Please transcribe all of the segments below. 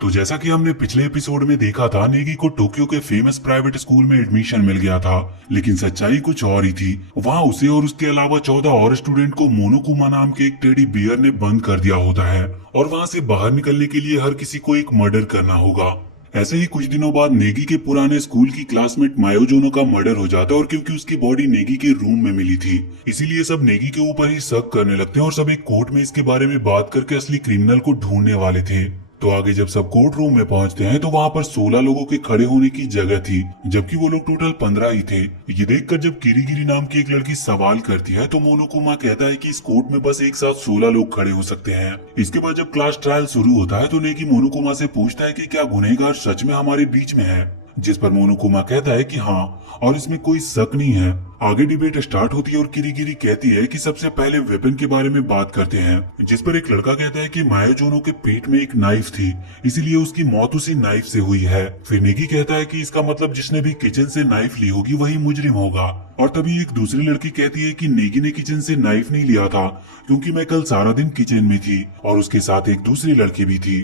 तो जैसा कि हमने पिछले एपिसोड में देखा था, नेगी को टोक्यो के फेमस प्राइवेट स्कूल में एडमिशन मिल गया था। लेकिन सच्चाई कुछ और ही थी। वहाँ उसे और उसके अलावा 14 और स्टूडेंट को मोनोकुमा नाम के एक टेडी बियर ने बंद कर दिया होता है और वहाँ से बाहर निकलने के लिए हर किसी को एक मर्डर करना होगा। ऐसे ही कुछ दिनों बाद नेगी के पुराने स्कूल की क्लासमेट मायोजोनो का मर्डर हो जाता है और क्योंकि उसकी बॉडी नेगी के रूम में मिली थी, इसीलिए सब नेगी के ऊपर ही शक करने लगते हैं और सब एक कोर्ट में इसके बारे में बात करके असली क्रिमिनल को ढूंढने वाले थे। तो आगे जब सब कोर्ट रूम में पहुंचते हैं तो वहां पर 16 लोगों के खड़े होने की जगह थी, जबकि वो लोग टोटल 15 ही थे। ये देखकर जब किरीगिरी नाम की एक लड़की सवाल करती है तो मोनोकुमा कहता है कि इस कोर्ट में बस एक साथ 16 लोग खड़े हो सकते हैं। इसके बाद जब क्लास ट्रायल शुरू होता है तो नेगी मोनोकुमा से पूछता है कि क्या गुनहगार सच में हमारे बीच में है, जिस पर मोनोकुमा कहता है कि हाँ और इसमें कोई शक नहीं है। आगे डिबेट स्टार्ट होती है और किरीगिरी कहती है कि सबसे पहले वेपन के बारे में बात करते हैं, जिस पर एक लड़का कहता है कि मायोजोनो के पेट में एक नाइफ थी, इसीलिए उसकी मौत उसी नाइफ से हुई है। फिर नेगी कहता है कि इसका मतलब जिसने भी किचन से नाइफ ली होगी वही मुजरिम होगा। और तभी एक दूसरी लड़की कहती है कि नेगी ने किचन से नाइफ नहीं लिया था क्योंकि मैं कल सारा दिन किचन में थी और उसके साथ एक दूसरी लड़की भी थी।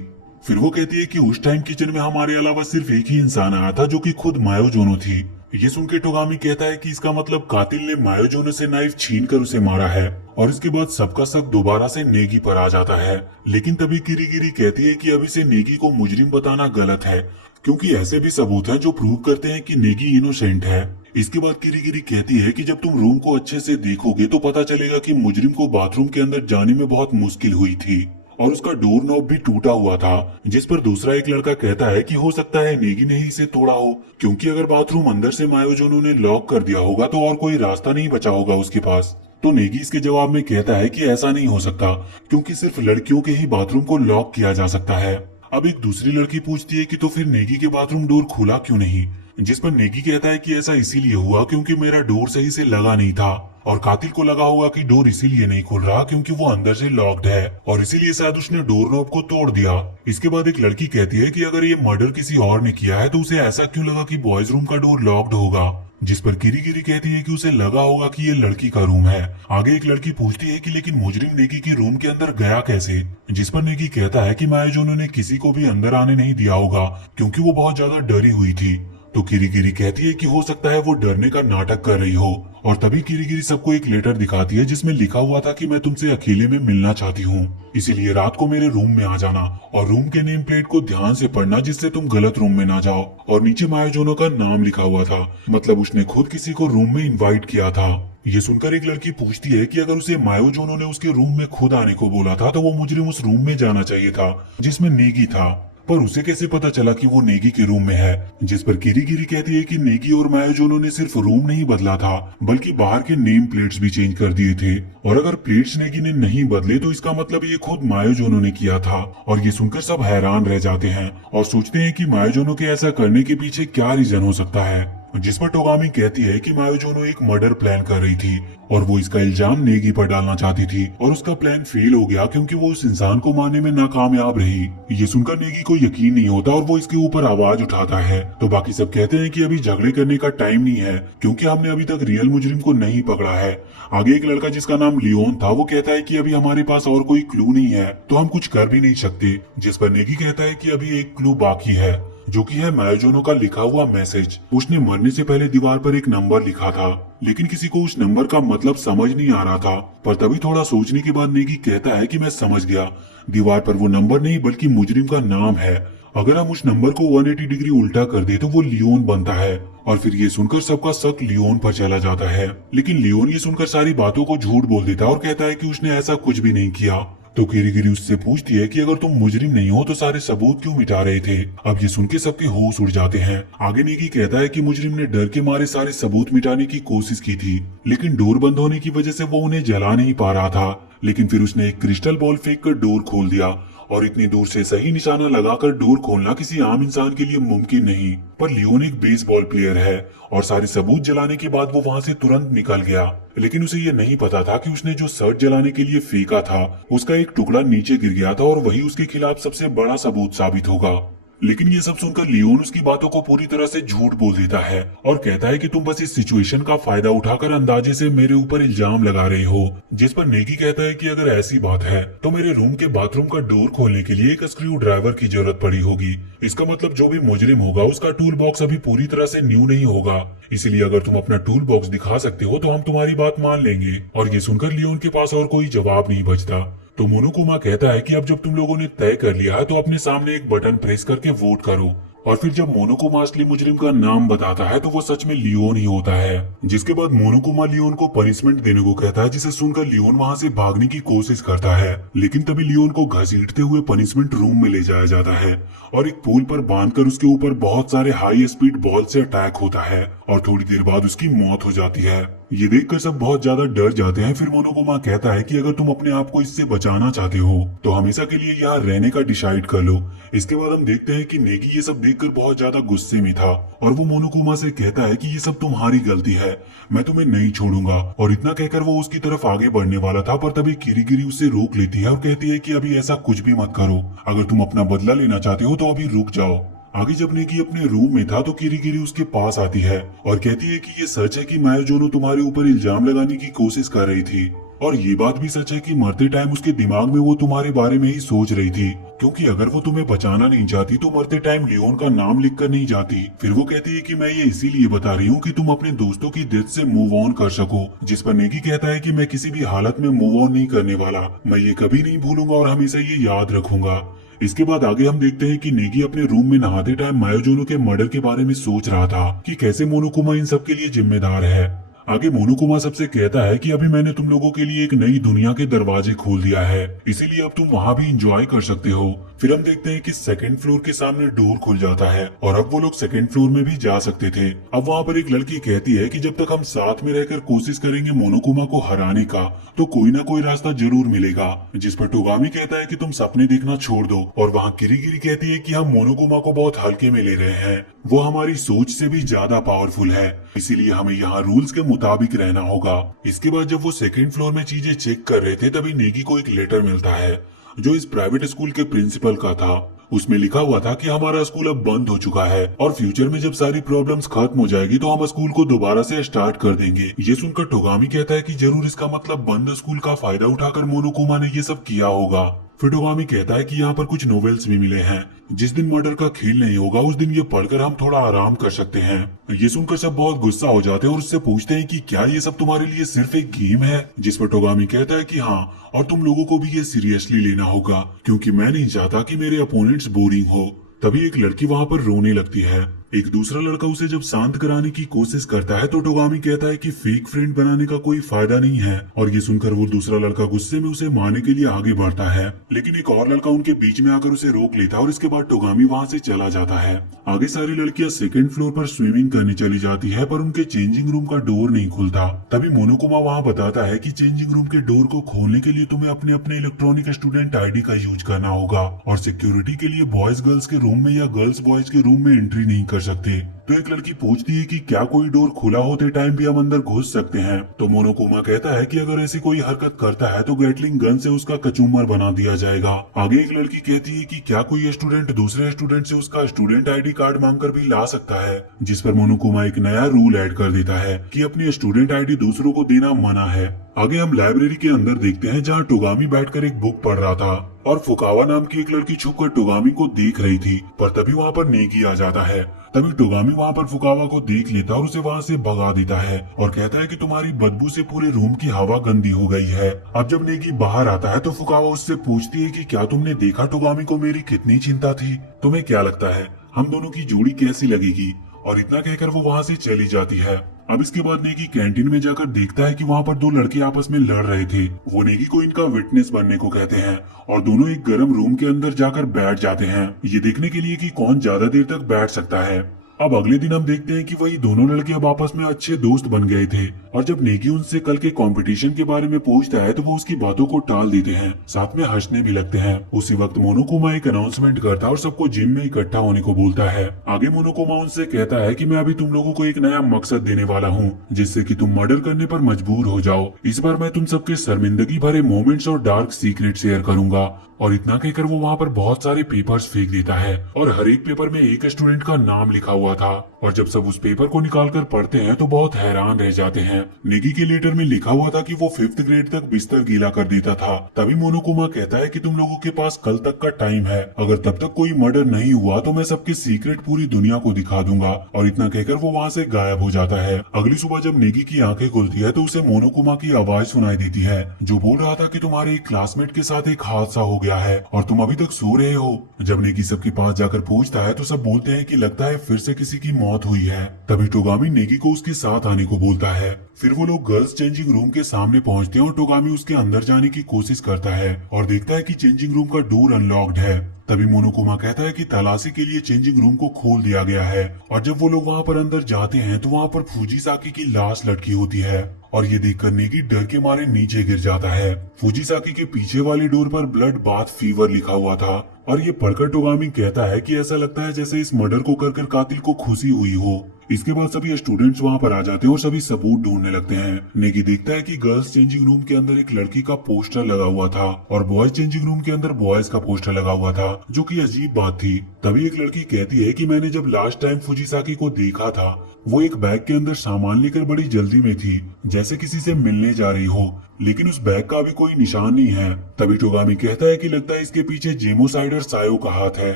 फिर वो कहती है कि उस टाइम किचन में हमारे अलावा सिर्फ एक ही इंसान आया था जो कि खुद मायोजोनो थी। ये सुनकर टोगामी कहता है कि इसका मतलब कातिल ने मायोजोनो से नाइफ छीनकर उसे मारा है और इसके बाद सबका शक दोबारा से नेगी पर आ जाता है। लेकिन तभी किरीगिरी कहती है कि अभी से नेगी को मुजरिम बताना गलत है क्योंकि ऐसे भी सबूत हैं जो प्रूव करते हैं कि नेगी इनोसेंट है। इसके बाद किरीगिरी कहती है कि जब तुम रूम को अच्छे से देखोगे तो पता चलेगा कि मुजरिम को बाथरूम के अंदर जाने में बहुत मुश्किल हुई थी और उसका डोर नॉब भी टूटा हुआ था, जिस पर दूसरा एक लड़का कहता है कि हो सकता है नेगी ने ही इसे तोड़ा हो क्योंकि अगर बाथरूम अंदर से मायोजोनो ने लॉक कर दिया होगा तो और कोई रास्ता नहीं बचा होगा उसके पास। तो नेगी इसके जवाब में कहता है कि ऐसा नहीं हो सकता क्योंकि सिर्फ लड़कियों के ही बाथरूम को लॉक किया जा सकता है। अब एक दूसरी लड़की पूछती है कि तो फिर नेगी के बाथरूम डोर खुला क्यों नहीं, जिस पर नेगी कहता है कि ऐसा इसीलिए हुआ क्योंकि मेरा डोर सही से लगा नहीं था और कातिल को लगा होगा कि डोर इसीलिए नहीं खुल रहा क्योंकि वो अंदर से लॉक्ड है और इसीलिए शायद उसने डोर नॉब को तोड़ दिया। इसके बाद एक लड़की कहती है कि अगर ये मर्डर किसी और ने किया है तो उसे ऐसा क्यों लगा कि बॉयज रूम का डोर लॉक्ड होगा, जिस पर किरीगिरी कहती है कि उसे लगा होगा कि ये लड़की का रूम है। आगे एक लड़की पूछती है कि लेकिन मुजरिम नेगी के रूम के अंदर गया कैसे, जिस पर नेगी कहता है कि मायोजोनो ने किसी को भी अंदर आने नहीं दिया होगा क्योंकि वो बहुत ज्यादा डरी हुई थी। तो किरीगिरी कहती है कि हो सकता है वो डरने का नाटक कर रही हो और तभी किरीगिरी सबको एक लेटर दिखाती है जिसमें लिखा हुआ था कि मैं तुमसे अकेले में मिलना चाहती हूँ, इसीलिए रात को मेरे रूम में आ जाना और रूम के नेम प्लेट को ध्यान से पढ़ना जिससे तुम गलत रूम में ना जाओ। और नीचे मायोजोनो का नाम लिखा हुआ था, मतलब उसने खुद किसी को रूम में इन्वाइट किया था। ये सुनकर एक लड़की पूछती है कि अगर उसे मायोजोनो ने उसके रूम में खुद आने को बोला था तो वो मुजरिम उस रूम में जाना चाहिए था जिसमें नेगी था, पर उसे कैसे पता चला कि वो नेगी के रूम में है, जिस पर किरीगिरी कहती है कि नेगी और मायोजोनो ने सिर्फ रूम नहीं बदला था बल्कि बाहर के नेम प्लेट्स भी चेंज कर दिए थे और अगर प्लेट्स नेगी ने नहीं बदले तो इसका मतलब ये खुद मायोजोनो ने किया था। और ये सुनकर सब हैरान रह जाते हैं और सोचते हैं कि मायोजोनो के ऐसा करने के पीछे क्या रीजन हो सकता है, जिस पर टोगामी कहती है कि मायोजोनो एक मर्डर प्लान कर रही थी और वो इसका इल्जाम नेगी पर डालना चाहती थी और उसका प्लान फेल हो गया क्योंकि वो उस इंसान को मारने में नाकामयाब रही। ये सुनकर नेगी को यकीन नहीं होता और वो इसके ऊपर आवाज उठाता है। तो बाकी सब कहते हैं कि अभी झगड़े करने का टाइम नहीं है क्योंकि हमने अभी तक रियल मुजरिम को नहीं पकड़ा है। आगे एक लड़का जिसका नाम लियोन था वो कहता है कि अभी हमारे पास और कोई क्लू नहीं है तो हम कुछ कर भी नहीं सकते, जिस पर नेगी कहता है कि अभी एक क्लू बाकी है जो कि है मायोजोनो का लिखा हुआ मैसेज। उसने मरने से पहले दीवार पर एक नंबर लिखा था लेकिन किसी को उस नंबर का मतलब समझ नहीं आ रहा था, पर तभी थोड़ा सोचने के बाद नेगी कहता है कि मैं समझ गया, दीवार पर वो नंबर नहीं बल्कि मुजरिम का नाम है। अगर हम उस नंबर को 180 डिग्री उल्टा कर दे तो वो लियोन बनता है। और फिर ये सुनकर सबका शक लियोन पर चला जाता है, लेकिन लियोन ये सुनकर सारी बातों को झूठ बोल देता है और कहता है कि उसने ऐसा कुछ भी नहीं किया। तो किरीगिरी उससे पूछती है कि अगर तुम मुजरिम नहीं हो तो सारे सबूत क्यों मिटा रहे थे। अब ये सुन के सबके होश उड़ जाते हैं। आगे नेगी कहता है कि मुजरिम ने डर के मारे सारे सबूत मिटाने की कोशिश की थी लेकिन डोर बंद होने की वजह से वो उन्हें जला नहीं पा रहा था, लेकिन फिर उसने एक क्रिस्टल बॉल फेंक कर डोर खोल दिया और इतनी दूर से सही निशाना लगाकर डोर खोलना किसी आम इंसान के लिए मुमकिन नहीं, पर लियोन एक बेसबॉल प्लेयर है और सारे सबूत जलाने के बाद वो वहां से तुरंत निकल गया। लेकिन उसे ये नहीं पता था कि उसने जो शर्ट जलाने के लिए फेंका था उसका एक टुकड़ा नीचे गिर गया था और वही उसके खिलाफ सबसे बड़ा सबूत साबित होगा। लेकिन ये सब सुनकर लियोन उसकी बातों को पूरी तरह से झूठ बोल देता है और कहता है कि तुम बस इस सिचुएशन का फायदा उठाकर अंदाजे से मेरे ऊपर इल्जाम लगा रहे हो। जिस पर नेगी कहता है कि अगर ऐसी बात है तो मेरे रूम के बाथरूम का डोर खोलने के लिए एक स्क्रू ड्राइवर की जरूरत पड़ी होगी। इसका मतलब जो भी मुजरिम होगा उसका टूल बॉक्स अभी पूरी तरह से न्यू नहीं होगा, इसलिए अगर तुम अपना टूल बॉक्स दिखा सकते हो तो हम तुम्हारी बात मान लेंगे। और ये सुनकर लियोन के पास और कोई जवाब नहीं बचता। तो मोनोकुमा कहता है कि अब जब तुम लोगों ने तय कर लिया है तो अपने सामने एक बटन प्रेस करके वोट करो। और फिर जब मोनोकुमा असली मुजरिम का नाम बताता है तो वो सच में लियोन ही होता है। जिसके बाद मोनोकुमा लियोन को पनिशमेंट देने को कहता है, जिसे सुनकर लियोन वहाँ से भागने की कोशिश करता है, लेकिन तभी लियोन को घसीटते हुए पनिशमेंट रूम में ले जाया जाता है और एक पुल पर बांधकर उसके ऊपर बहुत सारे हाई स्पीड बॉल से अटैक होता है और थोड़ी देर बाद उसकी मौत हो जाती है। ये देखकर सब बहुत ज्यादा डर जाते हैं। फिर मोनोकुमा कहता है कि अगर तुम अपने आप को इससे बचाना चाहते हो तो हमेशा के लिए यहाँ रहने का डिसाइड कर लो। इसके बाद हम देखते हैं कि नेगी ये सब देखकर बहुत ज्यादा गुस्से में था और वो मोनोकुमा से कहता है कि ये सब तुम्हारी गलती है, मैं तुम्हें नहीं छोड़ूंगा। और इतना कहकर वो उसकी तरफ आगे बढ़ने वाला था, पर तभी किरीगिरी उसे रोक लेती है और कहती है कि अभी ऐसा कुछ भी मत करो, अगर तुम अपना बदला लेना चाहते हो तो अभी रुक जाओ। आगे जब नेगी अपने रूम में था तो किरीगिरी उसके पास आती है और कहती है कि ये सच है कि मायोजोनो तुम्हारे ऊपर इल्जाम लगाने की कोशिश कर रही थी, और ये बात भी सच है कि मरते टाइम उसके दिमाग में वो तुम्हारे बारे में ही सोच रही थी, क्योंकि अगर वो तुम्हें बचाना नहीं चाहती तो मरते टाइम लियोन का नाम लिखकर नहीं जाती। फिर वो कहती है कि मैं ये इसीलिए बता रही हूँ कि तुम अपने दोस्तों की डेथ से मूव ऑन कर सको। जिस पर नेगी कहता है कि मैं किसी भी हालत में मूव ऑन नहीं करने वाला, मैं ये कभी नहीं भूलूंगा और हमेशा ये याद रखूंगा। इसके बाद आगे हम देखते हैं कि नेगी अपने रूम में नहाते टाइम मायोजोनो के मर्डर के बारे में सोच रहा था कि कैसे मोनोकुमा इन सब के लिए जिम्मेदार है। आगे मोनोकुमा सबसे कहता है कि अभी मैंने तुम लोगों के लिए एक नई दुनिया के दरवाजे खोल दिया है, इसीलिए अब तुम वहाँ भी इंजॉय कर सकते हो। फिर हम देखते हैं कि सेकंड फ्लोर के सामने डोर खुल जाता है और अब वो लोग सेकंड फ्लोर में भी जा सकते थे। अब वहाँ पर एक लड़की कहती है कि जब तक हम साथ में रहकर कोशिश करेंगे मोनोकुमा को हराने का तो कोई ना कोई रास्ता जरूर मिलेगा। जिस पर टोगामी कहता है कि तुम सपने देखना छोड़ दो, और वहाँ किरीगिरी कहती है कि हम मोनोकुमा को बहुत हल्के में ले रहे हैं, वो हमारी सोच से भी ज्यादा पावरफुल है, इसीलिए हमें यहाँ रूल्स के मुताबिक रहना होगा। इसके बाद जब वो सेकंड फ्लोर में चीजें चेक कर रहे थे तभी नेगी को एक लेटर मिलता है जो इस प्राइवेट स्कूल के प्रिंसिपल का था। उसमें लिखा हुआ था कि हमारा स्कूल अब बंद हो चुका है और फ्यूचर में जब सारी प्रॉब्लम्स खत्म हो जाएगी तो हम स्कूल को दोबारा से स्टार्ट कर देंगे। ये सुनकर टोगामी कहता है कि जरूर इसका मतलब बंद स्कूल का फायदा उठाकर मोनोकुमा ने ये सब किया होगा। फिर टोगामी कहता है कि यहाँ पर कुछ नोवेल्स भी मिले हैं, जिस दिन मर्डर का खेल नहीं होगा उस दिन ये पढ़कर हम थोड़ा आराम कर सकते हैं। ये सुनकर सब बहुत गुस्सा हो जाते हैं और उससे पूछते हैं कि क्या ये सब तुम्हारे लिए सिर्फ एक गेम है। जिस पर टोगामी कहता है कि हाँ, और तुम लोगों को भी ये सीरियसली लेना होगा, क्योंकि मैं नहीं चाहता कि मेरे अपोनेंट्स बोरिंग हो। तभी एक लड़की वहाँ पर रोने लगती है। एक दूसरा लड़का उसे जब शांत कराने की कोशिश करता है तो टोगामी कहता है कि फेक फ्रेंड बनाने का कोई फायदा नहीं है, और ये सुनकर वो दूसरा लड़का गुस्से में उसे मारने के लिए आगे बढ़ता है, लेकिन एक और लड़का उनके बीच में आकर उसे रोक लेता है और इसके बाद टोगामी वहाँ से चला जाता है। आगे सारी लड़कियां सेकंड फ्लोर पर स्विमिंग करने चली जाती है, पर उनके चेंजिंग रूम का डोर नहीं खुलता। तभी मोनोकुमा वहाँ बताता है कि चेंजिंग रूम के डोर को खोलने के लिए तुम्हें अपने अपने इलेक्ट्रॉनिक स्टूडेंट आईडी का यूज करना होगा, और सिक्योरिटी के लिए बॉयज गर्ल्स के रूम में या गर्ल्स बॉयज के रूम में एंट्री नहीं कर सकते। तो एक लड़की पूछती है कि क्या कोई डोर खुला होते टाइम भी हम अंदर घुस सकते हैं। तो मोनोकुमा कहता है कि अगर ऐसी कोई हरकत करता है तो गैटलिंग गन से उसका कचूमर बना दिया जाएगा। आगे एक लड़की कहती है कि क्या कोई स्टूडेंट दूसरे स्टूडेंट से उसका स्टूडेंट आईडी कार्ड मांगकर भी ला सकता है, जिस पर मोनोकुमा एक नया रूल ऐड कर देता है कि अपनी स्टूडेंट आईडी दूसरों को देना मना है। आगे हम लाइब्रेरी के अंदर देखते हैं जहाँ टोगामी बैठकर एक बुक पढ़ रहा था और फुकावा नाम की एक लड़की छुपकर टोगामी को देख रही थी, पर तभी वहाँ पर नेगी आ जाता है। तभी टोगामी वहाँ पर फुकावा को देख लेता और उसे वहाँ से भगा देता है और कहता है कि तुम्हारी बदबू से पूरे रूम की हवा गंदी हो गई है। अब जब नेगी बाहर आता है तो फुकावा उससे पूछती है कि क्या तुमने देखा टोगामी को मेरी कितनी चिंता थी, तुम्हें क्या लगता है हम दोनों की जोड़ी कैसी लगेगी। और इतना कहकर वो वहाँ से चली जाती है। अब इसके बाद नेगी कैंटीन में जाकर देखता है कि वहाँ पर दो लड़के आपस में लड़ रहे थे। वो नेगी को इनका विटनेस बनने को कहते हैं और दोनों एक गर्म रूम के अंदर जाकर बैठ जाते हैं, ये देखने के लिए कि कौन ज्यादा देर तक बैठ सकता है। अब अगले दिन हम देखते हैं कि वही दोनों लड़के अब आपस में अच्छे दोस्त बन गए थे, और जब नेगी उनसे कल के कंपटीशन के बारे में पूछता है तो वो उसकी बातों को टाल देते हैं, साथ में हंसने भी लगते हैं। उसी वक्त मोनोकुमा एक अनाउंसमेंट करता है और सबको जिम में इकट्ठा होने को बोलता है। आगे मोनोकुमा उनसे कहता है कि मैं अभी तुम लोगों को एक नया मकसद देने वाला हूँ, जिससे कि तुम मर्डर करने पर मजबूर हो जाओ। इस बार मैं तुम सबके शर्मिंदगी भरे मोमेंट्स और डार्क सीक्रेट शेयर करूंगा। और इतना कहकर वो वहाँ पर बहुत सारे पेपर्स फेंक देता है और हर एक पेपर में एक स्टूडेंट का नाम लिखा हुआ था। और जब सब उस पेपर को निकाल कर पढ़ते हैं तो बहुत हैरान रह जाते हैं। नेगी के लेटर में लिखा हुआ था कि वो 5th ग्रेड तक बिस्तर गीला कर देता था। तभी मोनोकुमा कहता है कि तुम लोगों के पास कल तक का टाइम है, अगर तब तक कोई मर्डर नहीं हुआ तो मैं सबके सीक्रेट पूरी दुनिया को दिखा दूंगा। और इतना कहकर वो वहाँ से गायब हो जाता है। अगली सुबह जब नेगी की आंखें खुलती है तो उसे मोनोकुमा की आवाज सुनाई देती है जो बोल रहा था कि तुम्हारे एक क्लासमेट के साथ एक हादसा हो गया है और तुम अभी तक सो रहे हो। जब नेगी सबके पास जाकर पूछता है तो सब बोलते हैं कि लगता है फिर से किसी की मौत हुई है। तभी टोगामी नेगी को उसके साथ आने को बोलता है। फिर वो लोग गर्ल्स चेंजिंग रूम के सामने पहुंचते हैं और टोगामी उसके अंदर जाने की कोशिश करता है और देखता है कि चेंजिंग रूम का डोर अनलॉक्ड है। तभी मोनोकुमा कहता है कि तलाशी के लिए चेंजिंग रूम को खोल दिया गया है। और जब वो लोग वहाँ पर अंदर जाते हैं तो वहाँ पर फुजीसाकी की लाश लटकी होती है और ये देखकर नेगी डर के मारे नीचे गिर जाता है। फुजीसाकी के पीछे वाली डोर पर ब्लड बाथ फीवर लिखा हुआ था और ये पढ़कर टोगामी कहता है कि ऐसा लगता है जैसे इस मर्डर को कर कातिल को खुशी हुई हो। इसके बाद सभी स्टूडेंट्स वहाँ पर आ जाते हैं और सभी सबूत ढूंढने लगते हैं। नेगी देखता है कि गर्ल्स चेंजिंग रूम के अंदर एक लड़की का पोस्टर लगा हुआ था और बॉयज चेंजिंग रूम के अंदर बॉयज का पोस्टर लगा हुआ था, जो कि अजीब बात थी। तभी एक लड़की कहती है कि मैंने जब लास्ट टाइम फुजीसाकी को देखा था वो एक बैग के अंदर सामान लेकर बड़ी जल्दी में थी, जैसे किसी से मिलने जा रही हो, लेकिन उस बैग का भी कोई निशान नहीं है। तभी टोगामी कहता है कि लगता है इसके पीछे जेमोसाइडर सायो का हाथ है।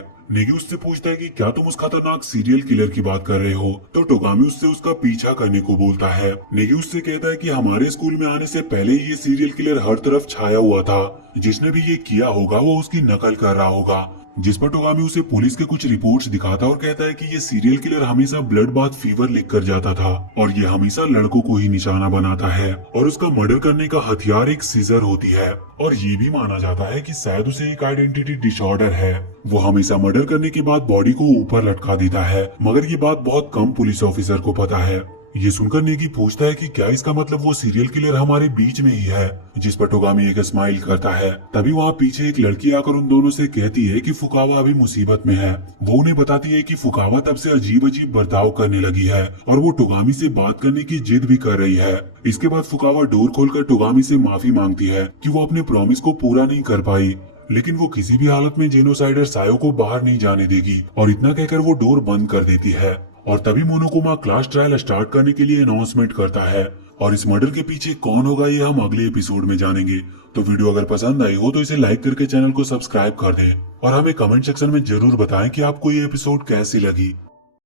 नेगी उससे पूछता है कि क्या तुम उस खतरनाक सीरियल किलर की बात कर रहे हो, तो टोगामी उससे उसका पीछा करने को बोलता है। नेगी उससे कहता है कि हमारे स्कूल में आने से पहले ये सीरियल किलर हर तरफ छाया हुआ था, जिसने भी ये किया होगा वो उसकी नकल कर रहा होगा। जिस पर टोगामी उसे पुलिस के कुछ रिपोर्ट्स दिखाता और कहता है कि ये सीरियल किलर हमेशा ब्लड बाथ फीवर लिख कर जाता था और ये हमेशा लड़कों को ही निशाना बनाता है और उसका मर्डर करने का हथियार एक सीजर होती है। और ये भी माना जाता है कि शायद उसे एक आइडेंटिटी डिसऑर्डर है। वो हमेशा मर्डर करने के बाद बॉडी को ऊपर लटका देता है, मगर ये बात बहुत कम पुलिस ऑफिसर को पता है। ये सुनकर नेगी पूछता है कि क्या इसका मतलब वो सीरियल किलर हमारे बीच में ही है, जिस पर टोगामी एक स्माइल करता है। तभी वहाँ पीछे एक लड़की आकर उन दोनों से कहती है कि फुकावा अभी मुसीबत में है। वो उन्हें बताती है कि फुकावा तब से अजीब अजीब बर्ताव करने लगी है और वो टोगामी से बात करने की जिद भी कर रही है। इसके बाद फुकावा डोर खोलकर टोगामी से माफी मांगती है कि वो अपने प्रॉमिस को पूरा नहीं कर पाई, लेकिन वो किसी भी हालत में जेनोसाइडर सायो को बाहर नहीं जाने देगी। और इतना कहकर वो डोर बंद कर देती है। और तभी मोनोकुमा क्लास ट्रायल स्टार्ट करने के लिए अनाउंसमेंट करता है और इस मर्डर के पीछे कौन होगा ये हम अगले एपिसोड में जानेंगे। तो वीडियो अगर पसंद आई हो तो इसे लाइक करके चैनल को सब्सक्राइब कर दें और हमें कमेंट सेक्शन में जरूर बताएं कि आपको ये एपिसोड कैसी लगी।